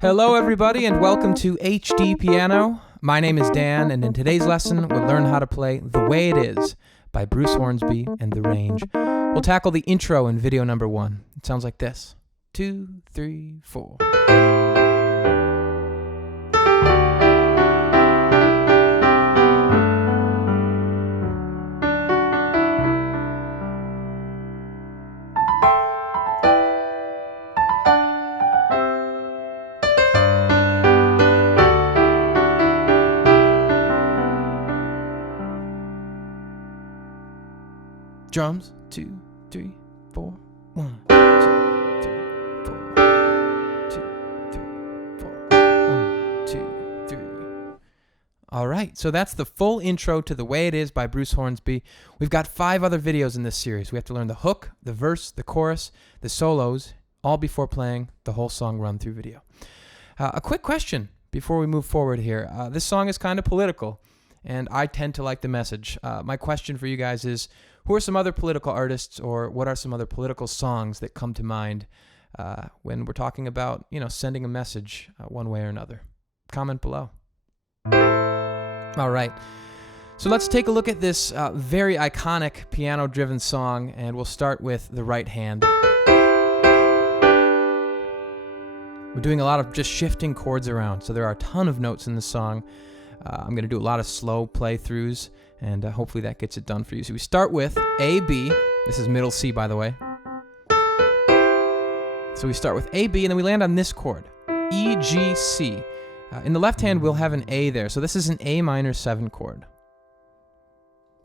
Hello everybody and welcome to HDpiano. My name is Dan and in today's lesson we'll learn how to play The Way It Is by Bruce Hornsby and The Range. We'll tackle the intro in video number 1. It sounds like this. 2, 3, 4. Drums, 2, 3, 4, 1, 2, 3, 4, 2, 3, 4, 1, 2, 3. All right, so that's the full intro to The Way It Is by Bruce Hornsby. We've got 5 other videos in this series. We have to learn the hook, the verse, the chorus, the solos, all before playing the whole song run through video. A quick question before we move forward here. This song is kind of political, and I tend to like the message. My question for you guys is, who are some other political artists, or what are some other political songs that come to mind when we're talking about, sending a message one way or another? Comment below. All right. So let's take a look at this very iconic piano-driven song, and we'll start with the right hand. We're doing a lot of just shifting chords around, so there are a ton of notes in the song. I'm going to do a lot of slow playthroughs, and hopefully that gets it done for you. So we start with A, B. This is middle C, by the way. So we start with A, B, and then we land on this chord, E, G, C. In the left hand, we'll have an A there. So this is an A minor 7 chord.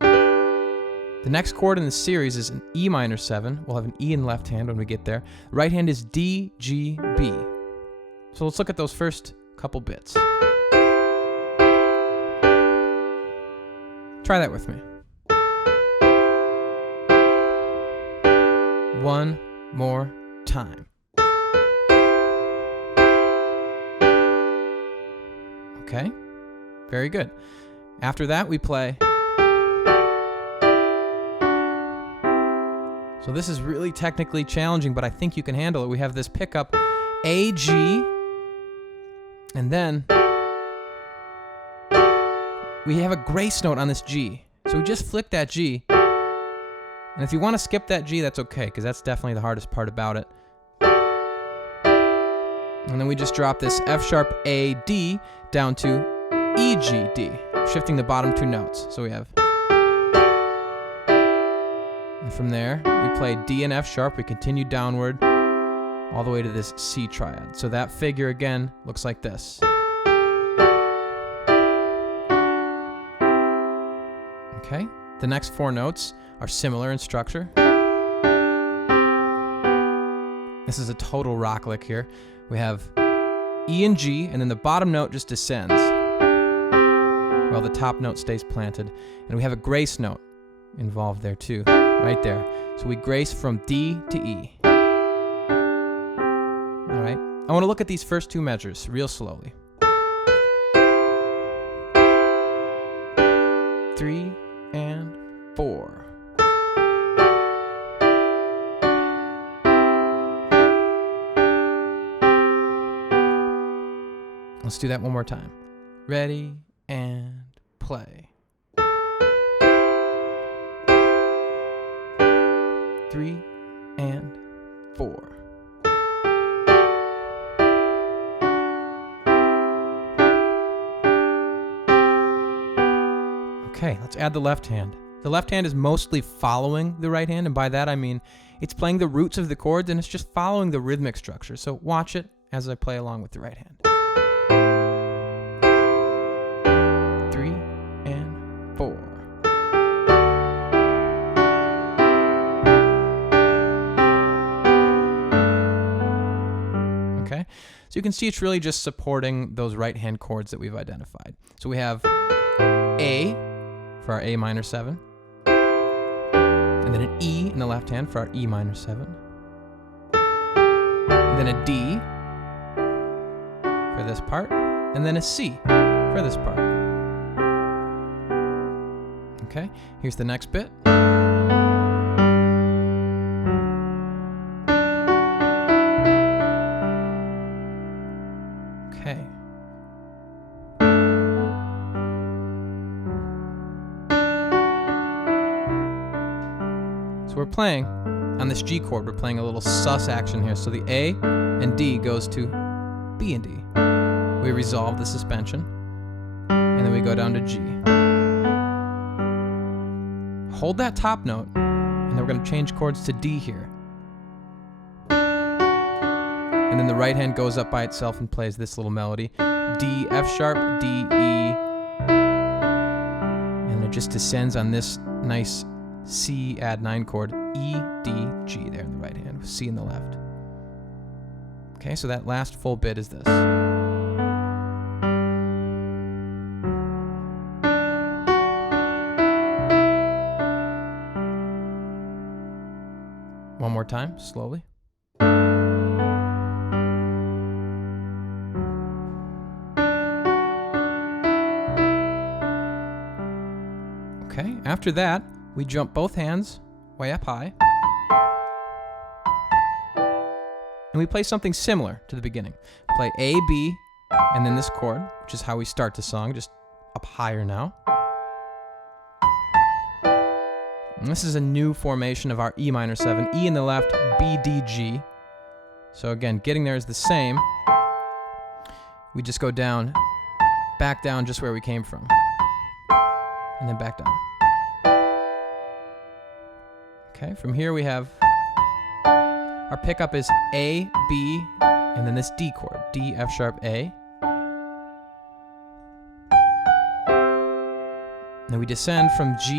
The next chord in the series is an E minor 7. We'll have an E in the left hand when we get there. The right hand is D, G, B. So let's look at those first couple bits. Try that with me. One more time. Okay, very good. After that, we play. So this is really technically challenging, but I think you can handle it. We have this pickup, A, G, and then we have a grace note on this G. So we just flick that G. And if you want to skip that G, that's okay, because that's definitely the hardest part about it. And then we just drop this F sharp A, D down to E, G, D, shifting the bottom 2 notes. So we have. And from there, we play D and F sharp. We continue downward all the way to this C triad. So that figure again looks like this. Okay, the next 4 notes are similar in structure. This is a total rock lick here. We have E and G, and then the bottom note just descends while the top note stays planted. And we have a grace note involved there too, right there. So we grace from D to E. All right, I want to look at these first 2 measures real slowly. 3 and 4. Let's do that one more time. Ready and play. 3 and 4. Okay, let's add the left hand. The left hand is mostly following the right hand, and by that I mean it's playing the roots of the chords and it's just following the rhythmic structure. So watch it as I play along with the right hand. 3 and 4. Okay, so you can see it's really just supporting those right hand chords that we've identified. So we have A for our A minor 7, and then an E in the left hand for our E minor 7, and then a D for this part, and then a C for this part. Okay, here's the next bit. Okay. So we're playing on this G chord. We're playing a little sus action here. So the A and D goes to B and D. We resolve the suspension, and then we go down to G. Hold that top note, and then we're going to change chords to D here. And then the right hand goes up by itself and plays this little melody. D, F sharp, D, E. And it just descends on this nice C add 9 chord, E, D, G there in the right hand, with C in the left. Okay, so that last full bit is this. One more time, slowly. Okay, after that, we jump both hands way up high. And we play something similar to the beginning. Play A, B, and then this chord, which is how we start the song, just up higher now. And this is a new formation of our E minor 7. E in the left, B, D, G. So again, getting there is the same. We just go down, back down just where we came from. And then back down. Okay, from here we have, our pickup is A, B, and then this D chord, D, F sharp, A. And then we descend from G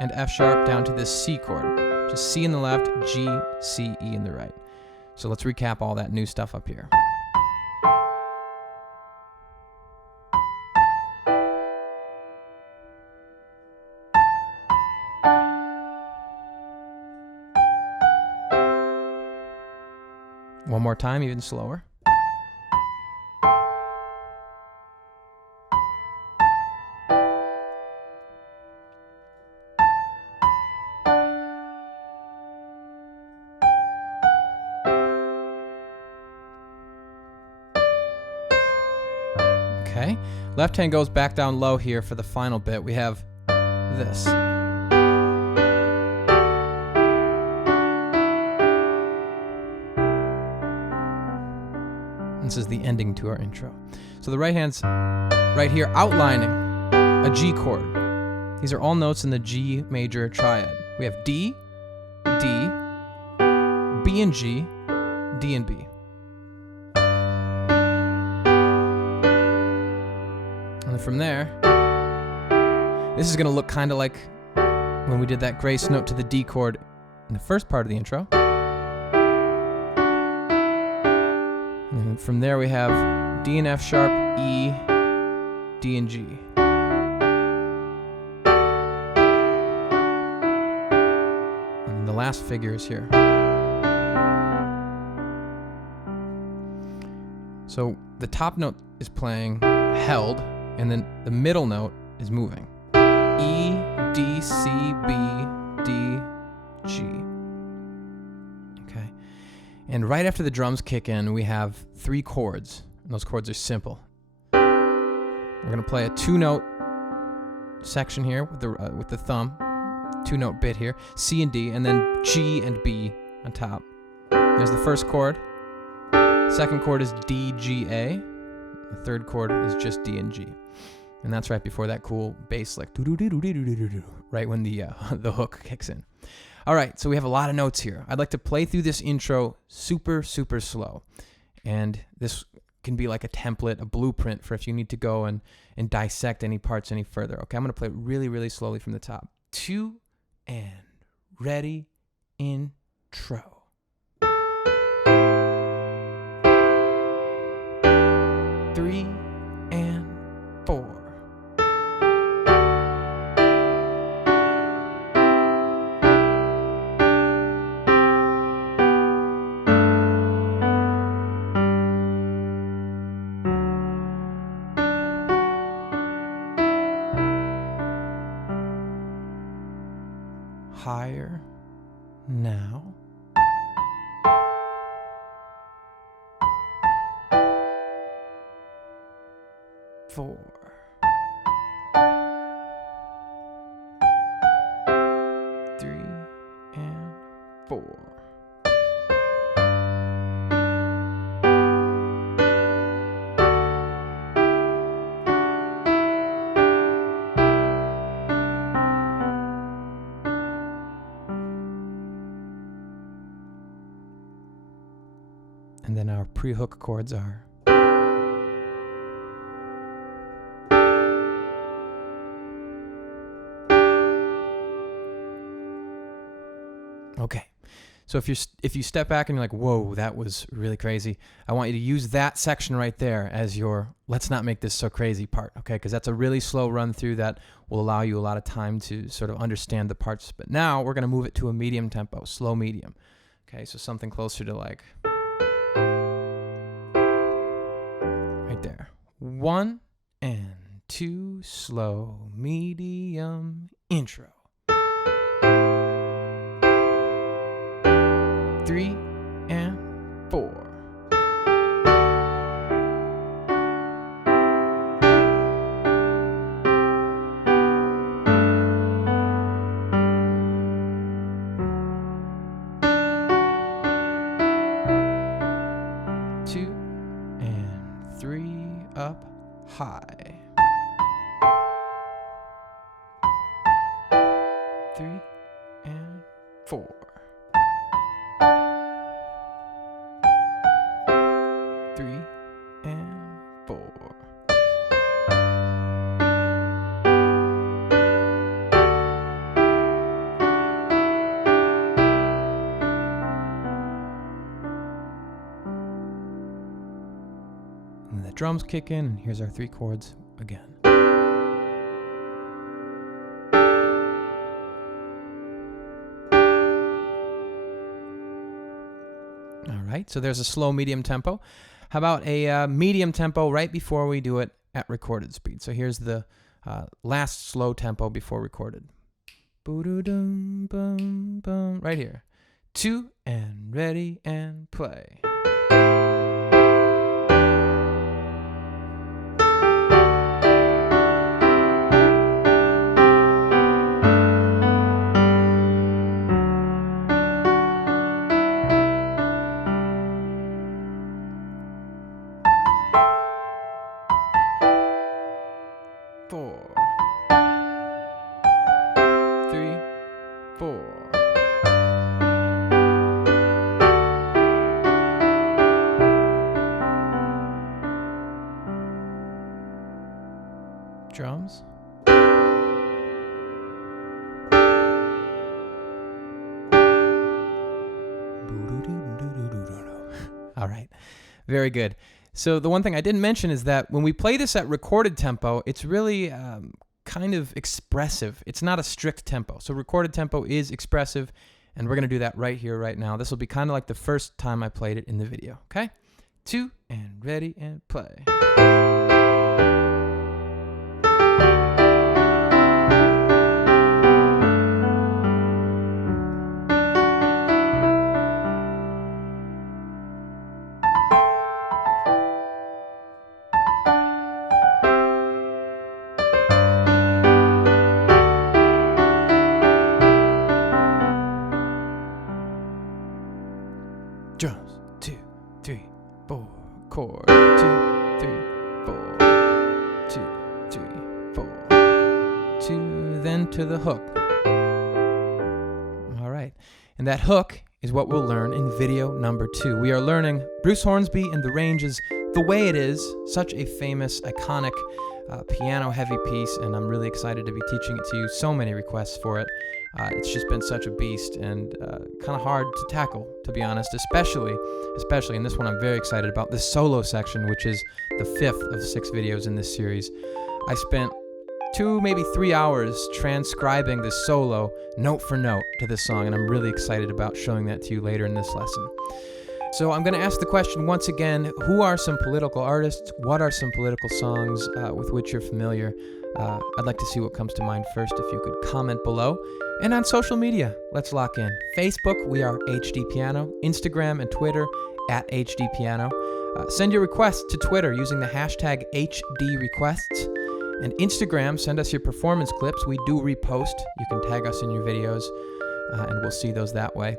and F sharp down to this C chord, just C in the left, G, C, E in the right. So let's recap all that new stuff up here. One more time, even slower. Okay, left hand goes back down low here for the final bit. We have this. This is the ending to our intro. So the right hand's right here outlining a G chord. These are all notes in the G major triad. We have D, D, B and G, D and B. And then from there, this is going to look kind of like when we did that grace note to the D chord in the first part of the intro. And from there we have D and F sharp, E, D and G. And the last figure is here. So the top note is playing held, and then the middle note is moving. E, D, C, B, D, G. Okay. And right after the drums kick in, we have 3 chords. And those chords are simple. We're going to play a 2-note section here with the thumb. 2-note bit here. C and D, and then G and B on top. There's the first chord. Second chord is D, G, A. The third chord is just D and G. And that's right before that cool bass lick. Right when the hook kicks in. All right, so we have a lot of notes here. I'd like to play through this intro super, super slow. And this can be like a template, a blueprint for if you need to go and dissect any parts any further. Okay, I'm going to play it really, really slowly from the top. 2 and ready, intro. Three and 4. Higher now. 4. 3 and 4. And then our pre-hook chords are okay. So if you step back and you're like, whoa, that was really crazy, I want you to use that section right there as your let's not make this so crazy part, okay? Because that's a really slow run through that will allow you a lot of time to sort of understand the parts. But now we're going to move it to a medium tempo, slow medium. Okay, so something closer to like right there. 1 and 2, slow, medium, intro. 3 and 4. 2 and 3 up high. 3 and 4. 3 and 4. And the drums kick in, and here's our 3 chords again. All right, so there's a slow medium tempo. How about a medium tempo right before we do it at recorded speed? So here's the last slow tempo before recorded. Boo-doo-dum, bum, bum, right here. 2 and ready and play. 4, 3, 4. Drums. All right, very good. So the one thing I didn't mention is that when we play this at recorded tempo, it's really kind of expressive. It's not a strict tempo. So recorded tempo is expressive, and we're going to do that right here, right now. This will be kind of like the first time I played it in the video, okay? 2 and ready and play. Drums, 2, 3, 4, chord, 2, 3, 4, 2, 3, 4, 2, then to the hook. All right, and that hook is what we'll learn in video number 2. We are learning Bruce Hornsby and the Ranges, The Way It Is, such a famous, iconic, piano-heavy piece, and I'm really excited to be teaching it to you. So many requests for it. It's just been such a beast and kind of hard to tackle, to be honest, especially in this one. I'm very excited about the solo section, which is the 5th of 6 videos in this series. I spent 2, maybe 3 hours transcribing this solo note for note to this song, and I'm really excited about showing that to you later in this lesson. So I'm going to ask the question once again, who are some political artists? What are some political songs with which you're familiar? I'd like to see what comes to mind first, if you could comment below. And on social media, let's lock in. Facebook, we are HDpiano. Instagram and Twitter, @HDpiano. Send your requests to Twitter using the hashtag HDrequests. And Instagram, send us your performance clips. We do repost. You can tag us in your videos, and we'll see those that way.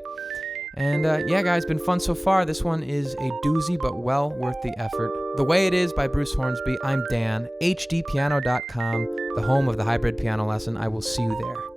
And yeah, guys, been fun so far. This one is a doozy, but well worth the effort. The Way It Is by Bruce Hornsby. I'm Dan, HDpiano.com, the home of the hybrid piano lesson. I will see you there.